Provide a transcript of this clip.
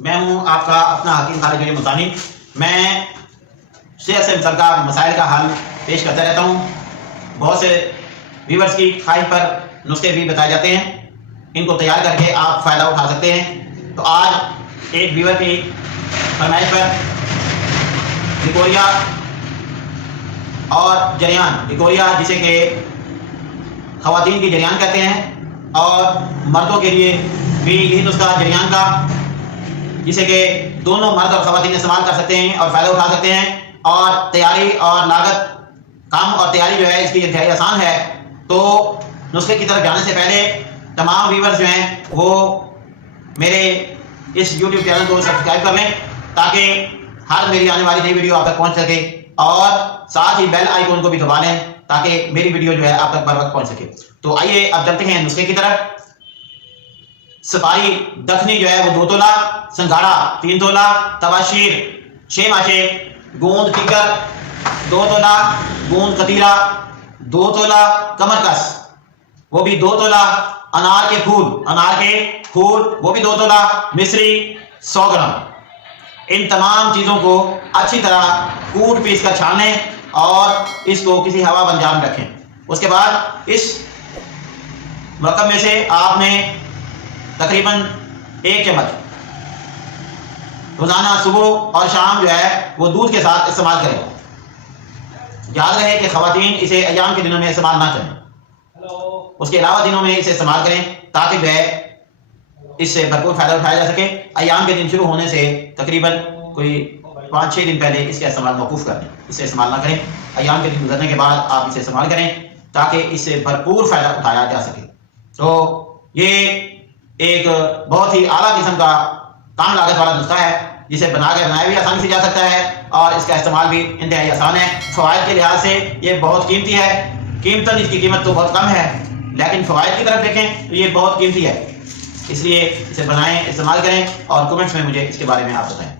मैं हूं आपका अपना हकीम खालिद मुल्तानी। मैं सेहत से मुतल्लिक़ मसाइल का हल पेश करता रहता हूं। बहुत से व्यूअर्स की ख्वाहिश पर नुस्खे भी बताए जाते हैं, इनको तैयार करके आप फ़ायदा उठा सकते हैं। तो आज एक व्यूअर की फरमाइश पर लिकोरिया और जरियान, लिकोरिया जिसे कि ख़वातीन की जरियान कहते हैं और मर्दों के लिए भी यही नुस्खा जरियान का, जिसे कि दोनों मर्द और ख़वातीन इस्तेमाल कर सकते हैं और फ़ायदा उठा सकते हैं। और तैयारी और लागत काम और तैयारी जो है इसकी इंतहाई आसान है। तो नुस्खे की तरफ जाने से पहले तमाम व्यूअर्स जो हैं वो मेरे इस YouTube चैनल को सब्सक्राइब कर लें ताकि हर मेरी आने वाली नई वीडियो आप तक पहुंच सके, और साथ ही बेल आइकन को भी दबा लें ताकि मेरी वीडियो जो है आप तक बर वक्त पहुंच सके। तो आइए अब चलते हैं नुस्खे की तरफ। सपारी दखनी जो है वो 2 तोला, संघाड़ा 3 तोला, तवाशीर 6 माशे, गोंद टीकर 2 तोला, गोंद कतीरा 2 तोला, कमरकस वो भी 2 तोला, अनार के फूल वो भी 2 तोला, मिश्री 100 ग्राम। इन तमाम चीज़ों को अच्छी तरह कूट पीस कर छान लें और इसको किसी हवाबंद जाम में रखें। उसके बाद इस मरकब में से आपने तकरीबन 1 चम्मच रोजाना सुबह और शाम जो है वो दूध के साथ इस्तेमाल करें। याद रहे कि ख़वातीन इसे अय्याम के दिनों में इस्तेमाल ना करें, उसके अलावा दिनों में इसे इस्तेमाल करें ताकि जो है इससे भरपूर फायदा उठाया जा सके। अय्याम के दिन शुरू होने से तकरीबन कोई 5-6 दिन पहले इसका इस्तेमाल मौकूफ़ कर दें, इसे इस्तेमाल ना करें। अय्याम के दिन गुजरने के बाद आप इसे इस्तेमाल करें ताकि इससे भरपूर फायदा उठाया जा सके। तो ये एक बहुत ही आला किस्म का कम लागत वाला नुस्खा है, जिसे बनाया भी आसानी से जा सकता है और इसका इस्तेमाल भी इंतहाई आसान है। फ़वाइद के लिहाज से ये बहुत कीमती है। कीमतन इसकी कीमत तो बहुत कम है, लेकिन फ़वाइद की तरफ देखें तो ये बहुत कीमती है। इसलिए इसे बनाएं, इस्तेमाल करें और कमेंट्स में मुझे इसके बारे में आप बताएं।